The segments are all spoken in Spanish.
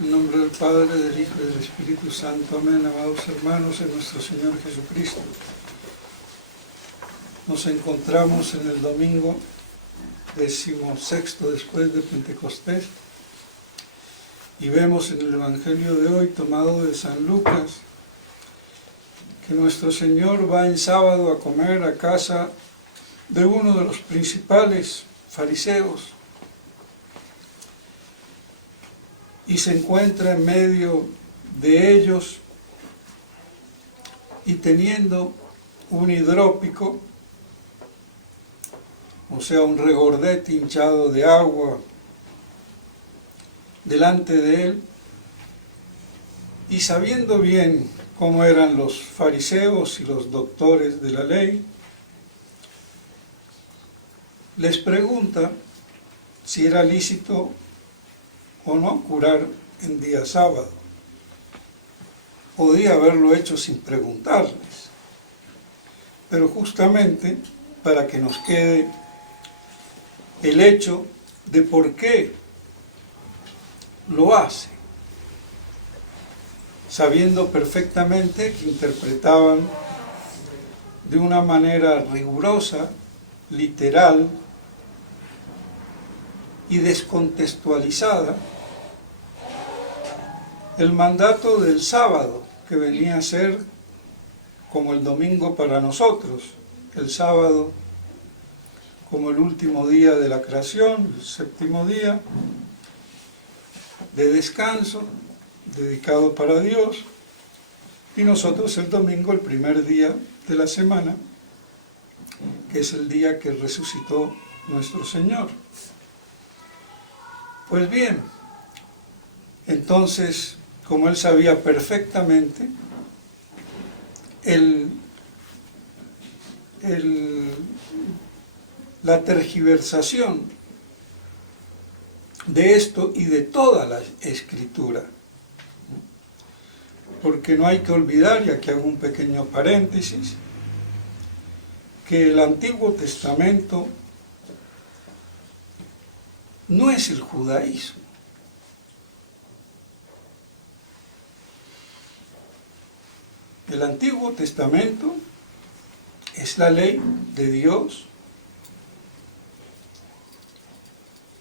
En nombre del Padre, del Hijo y del Espíritu Santo. Amén. Amados hermanos, en nuestro Señor Jesucristo. Nos encontramos en el domingo 16º después de Pentecostés y vemos en el Evangelio de hoy, tomado de San Lucas, que nuestro Señor va en sábado a comer a casa de uno de los principales fariseos y se encuentra en medio de ellos y teniendo un hidrópico, o sea, un regordete hinchado de agua delante de él, y sabiendo bien cómo eran los fariseos y los doctores de la ley, les pregunta si era lícito o no curar en día sábado. Podía haberlo hecho sin preguntarles, pero justamente para que nos quede el hecho de por qué lo hace, sabiendo perfectamente que interpretaban de una manera rigurosa, literal y descontextualizada el mandato del sábado, que venía a ser como el domingo para nosotros, el sábado como el último día de la creación, el séptimo día de descanso, dedicado para Dios, y nosotros el domingo, el primer día de la semana, que es el día que resucitó nuestro Señor. Pues bien, entonces, como él sabía perfectamente, la tergiversación de esto y de toda la Escritura, porque no hay que olvidar, y aquí hago un pequeño paréntesis, que el Antiguo Testamento no es el judaísmo. El Antiguo Testamento es la ley de Dios,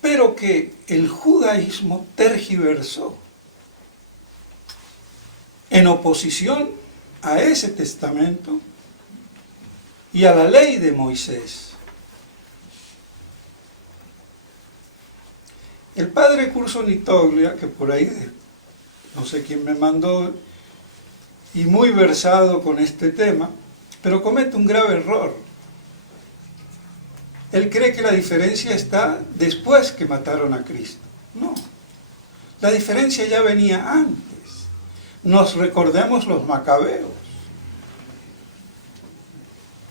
pero que el judaísmo tergiversó en oposición a ese testamento y a la ley de Moisés. El padre Curso Nitoglia, que por ahí, no sé quién me mandó, y muy versado con este tema, pero comete un grave error. Él cree que la diferencia está después que mataron a Cristo. No, la diferencia ya venía antes. Nos recordemos los macabeos.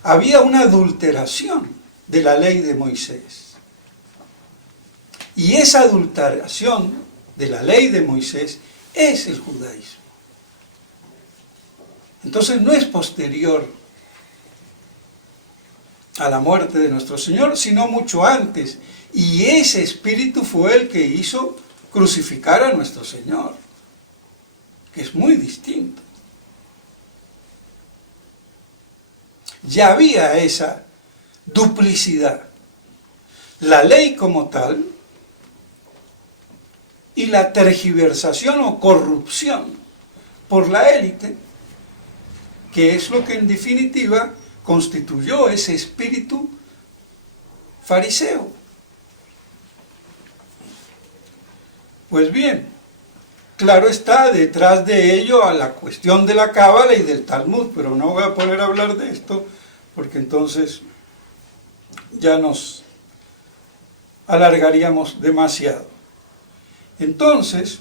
Había una adulteración de la ley de Moisés. Y esa adulteración de la ley de Moisés es el judaísmo. Entonces no es posterior a la muerte de nuestro Señor, sino mucho antes. Y ese espíritu fue el que hizo crucificar a nuestro Señor, que es muy distinto. Ya había esa duplicidad, la ley como tal y la tergiversación o corrupción por la élite, que es lo que en definitiva constituyó ese espíritu fariseo. Pues bien, claro está, detrás de ello a la cuestión de la Cábala y del Talmud, pero no voy a poner a hablar de esto, porque entonces ya nos alargaríamos demasiado. Entonces,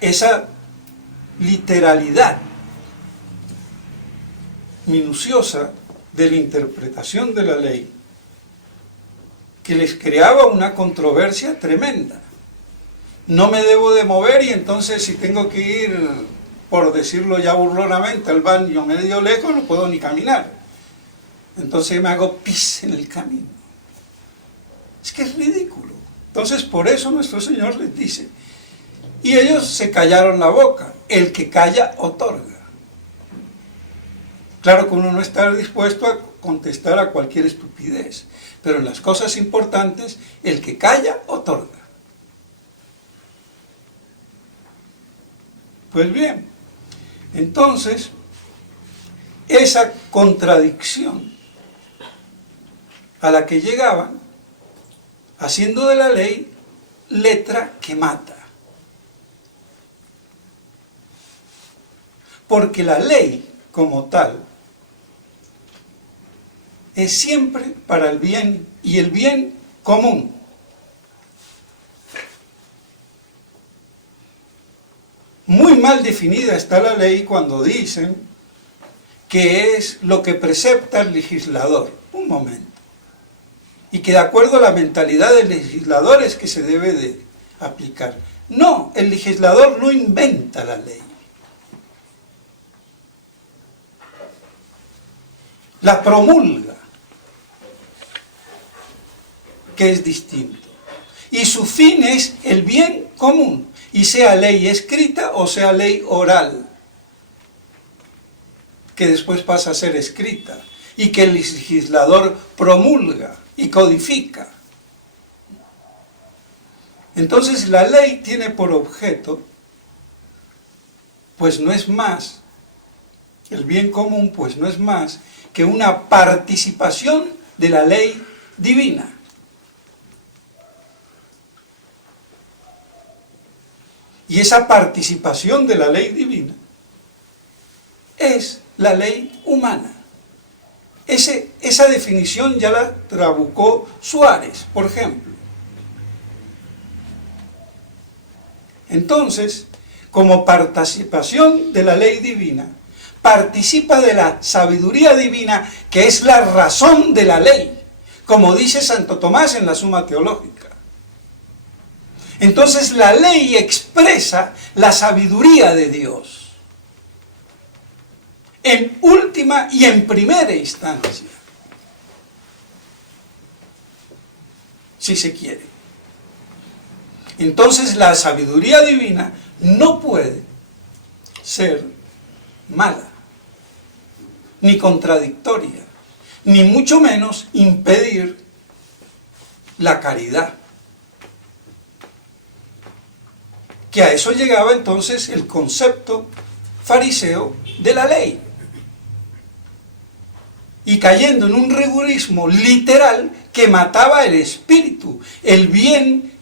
esa literalidad minuciosa de la interpretación de la ley, que les creaba una controversia tremenda. No me debo de mover y entonces si tengo que ir, por decirlo ya burlonamente, al baño medio lejos, no puedo ni caminar. Entonces me hago pis en el camino. Es que es ridículo. Entonces por eso nuestro Señor les dice, Y ellos se callaron la boca. El que calla, otorga. Claro que uno no está dispuesto a contestar a cualquier estupidez, pero en las cosas importantes, el que calla, otorga. Pues bien, entonces, esa contradicción a la que llegaban, haciendo de la ley letra que mata. Porque la ley, como tal, es siempre para el bien y el bien común. Muy mal definida está la ley cuando dicen que es lo que precepta el legislador. Un momento. Y que de acuerdo a la mentalidad del legislador es que se debe de aplicar. No, el legislador no inventa la ley. La promulga, que es distinto. Y su fin es el bien común, y sea ley escrita o sea ley oral, que después pasa a ser escrita, y que el legislador promulga y codifica. Entonces la ley tiene por objeto, pues no es más, el bien común pues no es más que una participación de la ley divina. Y esa participación de la ley divina es la ley humana. Esa definición ya la trabucó Suárez, por ejemplo. Entonces, como participación de la ley divina, participa de la sabiduría divina, que es la razón de la ley, como dice Santo Tomás en la Suma Teológica. Entonces la ley expresa la sabiduría de Dios, en última y en primera instancia, si se quiere. Entonces la sabiduría divina no puede ser mala, ni contradictoria, ni mucho menos impedir la caridad. Que a eso llegaba entonces el concepto fariseo de la ley. Y cayendo en un rigorismo literal que mataba el espíritu, el bien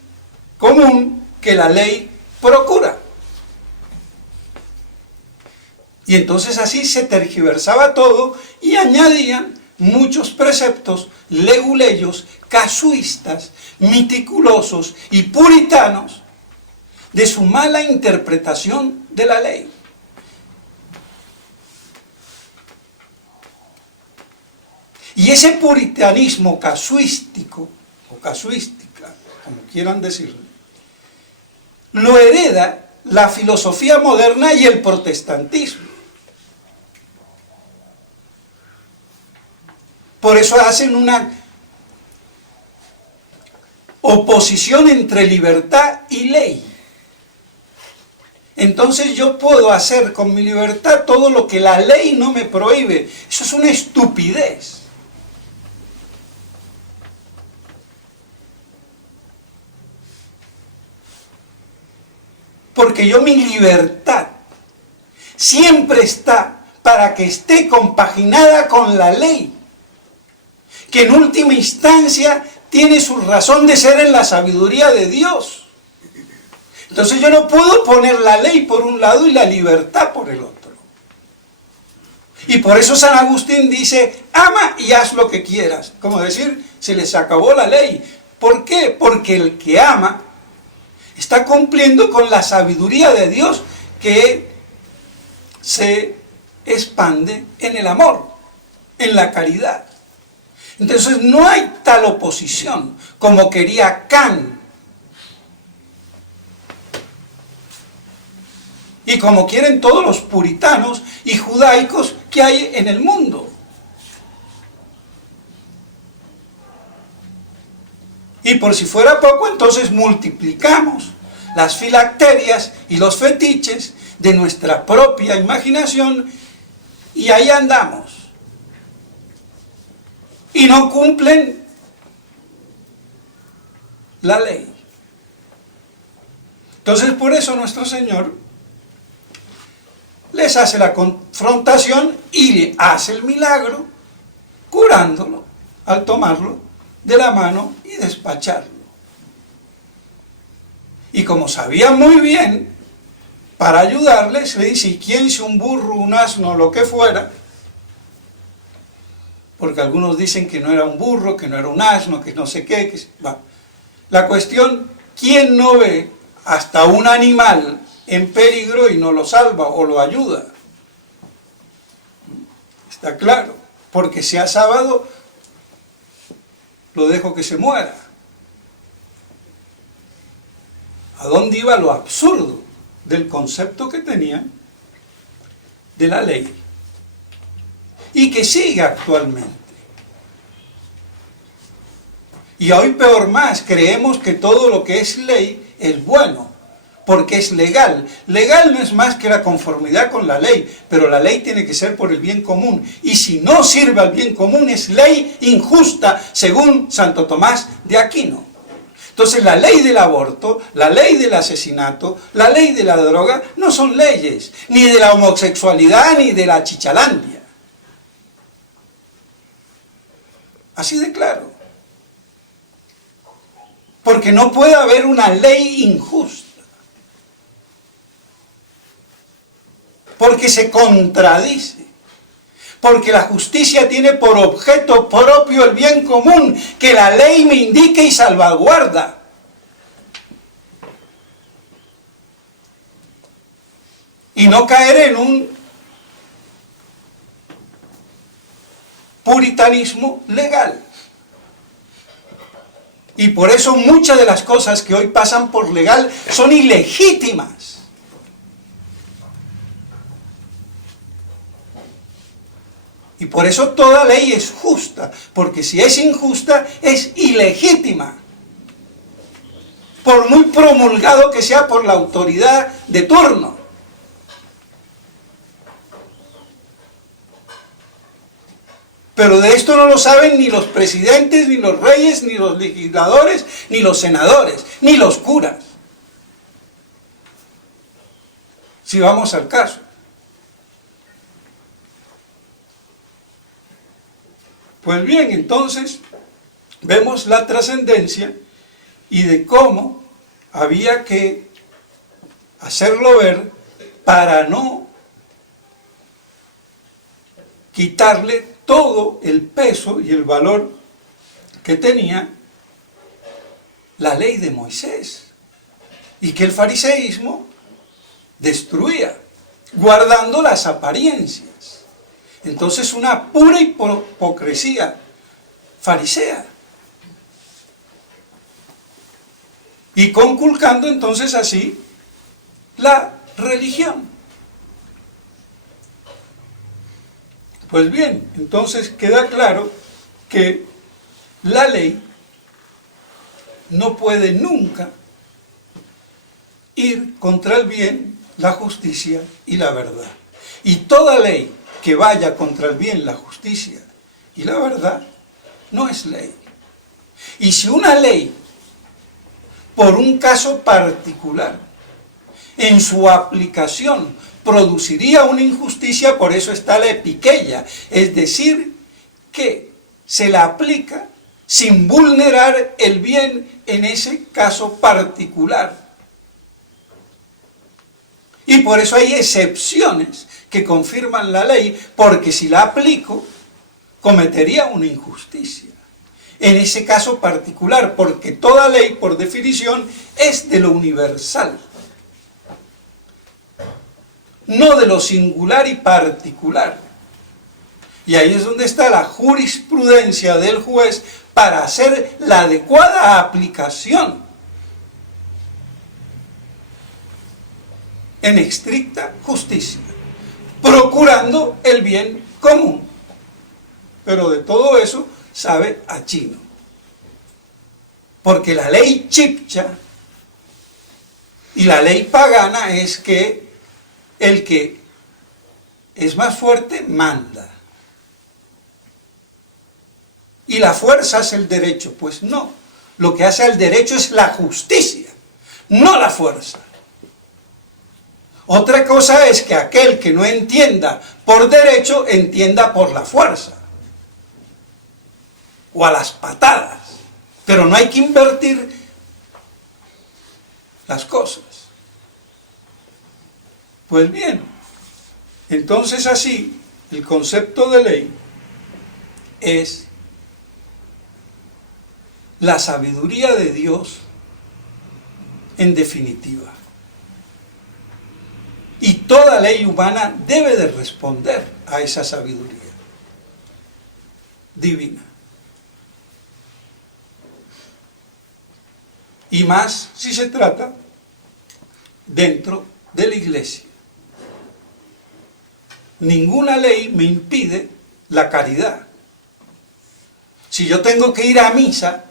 común que la ley procura. Y entonces así se tergiversaba todo y añadían muchos preceptos leguleyos, casuistas, meticulosos y puritanos de su mala interpretación de la ley. Y ese puritanismo casuístico, o casuística, como quieran decirlo, lo hereda la filosofía moderna y el protestantismo. Por eso hacen una oposición entre libertad y ley. Entonces yo puedo hacer con mi libertad todo lo que la ley no me prohíbe. Eso es una estupidez. Porque mi libertad siempre está para que esté compaginada con la ley, que en última instancia tiene su razón de ser en la sabiduría de Dios. Entonces yo no puedo poner la ley por un lado y la libertad por el otro. Y por eso San Agustín dice, ama y haz lo que quieras. Como decir, se les acabó la ley. ¿Por qué? Porque el que ama está cumpliendo con la sabiduría de Dios que se expande en el amor, en la caridad. Entonces no hay tal oposición como quería Kant y como quieren todos los puritanos y judaicos que hay en el mundo. Y por si fuera poco, entonces multiplicamos las filacterias y los fetiches de nuestra propia imaginación, y ahí andamos. Y no cumplen la ley. Entonces, por eso nuestro Señor les hace la confrontación y le hace el milagro, curándolo al tomarlo de la mano y despacharlo. Y como sabía muy bien, para ayudarles, le dice: ¿y quién, si un burro, un asno, lo que fuera? Porque algunos dicen que no era un burro, que no era un asno, que no sé qué. Va. La cuestión, ¿quién no ve hasta un animal en peligro y no lo salva o lo ayuda? Está claro, porque sea sábado, lo dejo que se muera. ¿A dónde iba lo absurdo del concepto que tenían de la ley? Y que sigue actualmente. Y hoy peor más, creemos que todo lo que es ley es bueno, porque es legal. Legal no es más que la conformidad con la ley, pero la ley tiene que ser por el bien común. Y si no sirve al bien común, es ley injusta, según Santo Tomás de Aquino. Entonces la ley del aborto, la ley del asesinato, la ley de la droga, no son leyes, ni de la homosexualidad, ni de la chichalandia. Así de claro. Porque no puede haber una ley injusta. Porque se contradice. Porque la justicia tiene por objeto propio el bien común, que la ley me indique y salvaguarda. Y no caer en un puritanismo legal. Y por eso muchas de las cosas que hoy pasan por legal son ilegítimas. Y por eso toda ley es justa, porque si es injusta, es ilegítima. Por muy promulgado que sea por la autoridad de turno. Pero de esto no lo saben ni los presidentes, ni los reyes, ni los legisladores, ni los senadores, ni los curas. Si vamos al caso. Pues bien, entonces vemos la trascendencia y de cómo había que hacerlo ver para no quitarle todo el peso y el valor que tenía la ley de Moisés y que el fariseísmo destruía, guardando las apariencias. Entonces una pura hipocresía farisea. Y conculcando entonces así la religión. Pues bien, entonces queda claro que la ley no puede nunca ir contra el bien, la justicia y la verdad. Y toda ley que vaya contra el bien, la justicia y la verdad, no es ley. Y si una ley, por un caso particular, en su aplicación, produciría una injusticia, por eso está la epiqueia, es decir, que se la aplica sin vulnerar el bien en ese caso particular. Y por eso hay excepciones que confirman la ley, porque si la aplico, cometería una injusticia. En ese caso particular, porque toda ley, por definición, es de lo universal, no de lo singular y particular. Y ahí es donde está la jurisprudencia del juez para hacer la adecuada aplicación en estricta justicia, procurando el bien común. Pero de todo eso sabe a chino. Porque la ley chipcha Y la ley pagana es que el que es más fuerte manda. Y la fuerza es el derecho. Pues no, lo que hace al derecho es la justicia, no la fuerza. Otra cosa es que aquel que no entienda por derecho, entienda por la fuerza. O a las patadas. Pero no hay que invertir las cosas. Pues bien, entonces así, el concepto de ley es la sabiduría de Dios en definitiva. Y toda ley humana debe de responder a esa sabiduría divina. Y más si se trata dentro de la iglesia. Ninguna ley me impide la caridad. Si yo tengo que ir a misa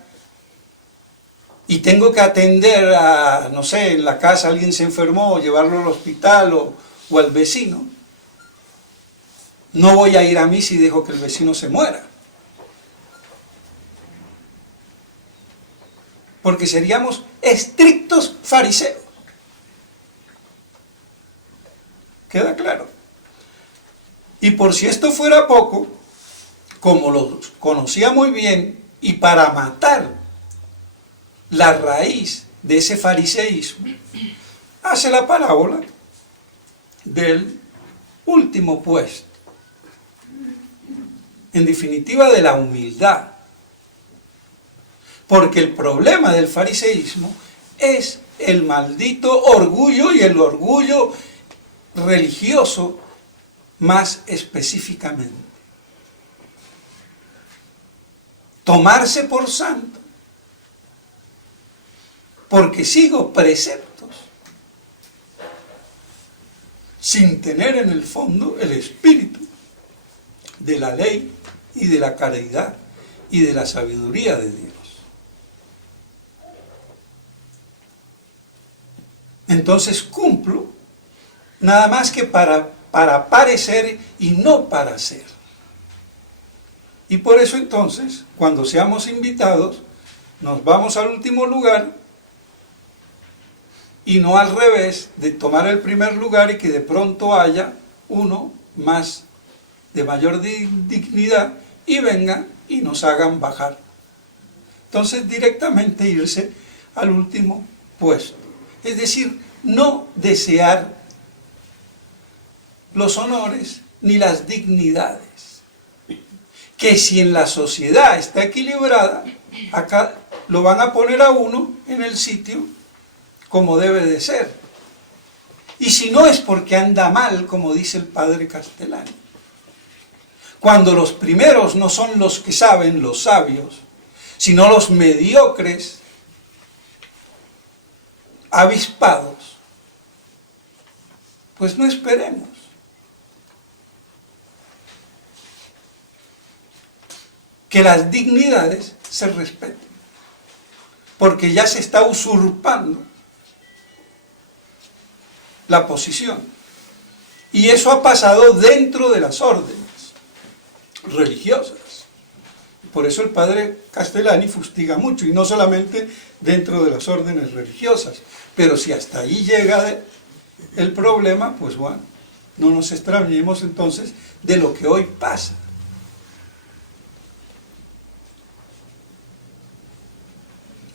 y tengo que atender a, no sé, en la casa alguien se enfermó, llevarlo al hospital o al vecino, no voy a ir a misa y dejo que el vecino se muera. Porque seríamos estrictos fariseos. ¿Queda claro? Y por si esto fuera poco, como lo conocía muy bien, y para matar la raíz de ese fariseísmo, hace la parábola del último puesto. En definitiva, de la humildad. Porque el problema del fariseísmo es el maldito orgullo, y el orgullo religioso más específicamente. Tomarse por santo porque sigo preceptos sin tener en el fondo el espíritu de la ley y de la caridad y de la sabiduría de Dios. Entonces cumplo nada más que para parecer y no para ser. Y por eso entonces, cuando seamos invitados, nos vamos al último lugar y no al revés, de tomar el primer lugar y que de pronto haya uno más de mayor dignidad y vengan y nos hagan bajar. Entonces directamente irse al último puesto. Es decir, no desear los honores ni las dignidades. Que si en la sociedad está equilibrada, acá lo van a poner a uno en el sitio como debe de ser. Y si no es porque anda mal, como dice el padre Castellani. Cuando los primeros no son los que saben, los sabios, sino los mediocres, avispados, pues no esperemos. Que las dignidades se respeten, porque ya se está usurpando la posición. Y eso ha pasado dentro de las órdenes religiosas. Por eso el padre Castellani fustiga mucho, y no solamente dentro de las órdenes religiosas, pero si hasta ahí llega el problema, pues bueno, no nos extrañemos entonces de lo que hoy pasa.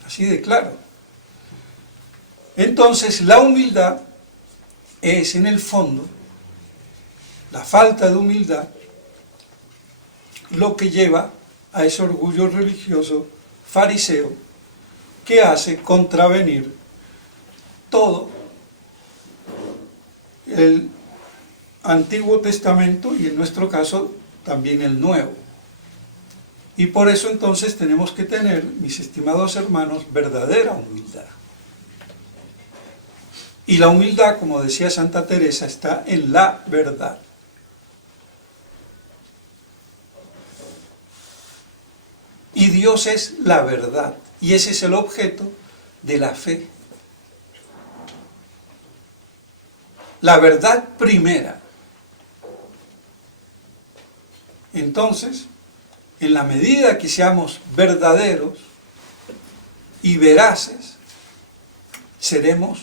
Así de claro. Entonces la humildad es en el fondo, la falta de humildad, lo que lleva a ese orgullo religioso fariseo que hace contravenir todo el Antiguo Testamento y en nuestro caso también el Nuevo. Y por eso entonces tenemos que tener, mis estimados hermanos, verdadera humildad. Y la humildad, como decía Santa Teresa, está en la verdad. Y Dios es la verdad. Y ese es el objeto de la fe. la verdad primera. Entonces, en la medida que seamos verdaderos y veraces, seremos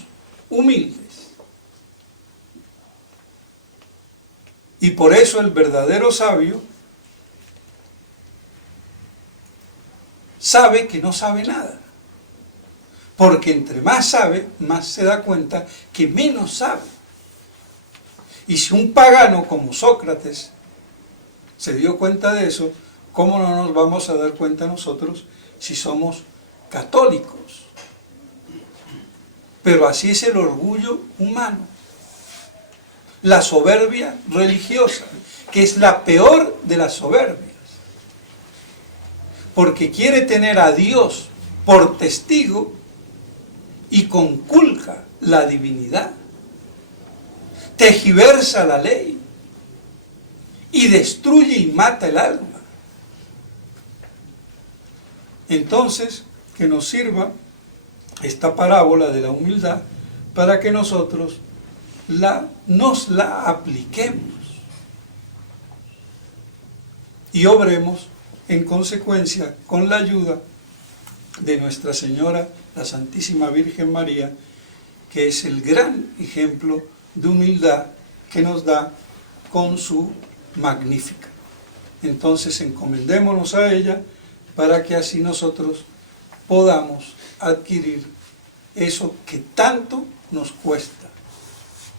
humildes. Y por eso el verdadero sabio sabe que no sabe nada. Porque entre más sabe, más se da cuenta que menos sabe. Y si un pagano como Sócrates se dio cuenta de eso, ¿cómo no nos vamos a dar cuenta nosotros si somos católicos? Pero así es el orgullo humano. La soberbia religiosa, que es la peor de las soberbias. Porque quiere tener a Dios por testigo y conculca la divinidad. Tergiversa la ley y destruye y mata el alma. Entonces, que nos sirva esta parábola de la humildad para que nosotros nos la apliquemos y obremos en consecuencia con la ayuda de Nuestra Señora, la Santísima Virgen María, que es el gran ejemplo de humildad que nos da con su Magnífica. Entonces encomendémonos a ella para que así nosotros podamos adquirir eso que tanto nos cuesta,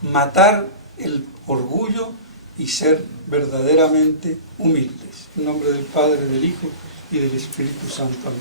matar el orgullo y ser verdaderamente humildes. En nombre del Padre, del Hijo y del Espíritu Santo. Amén.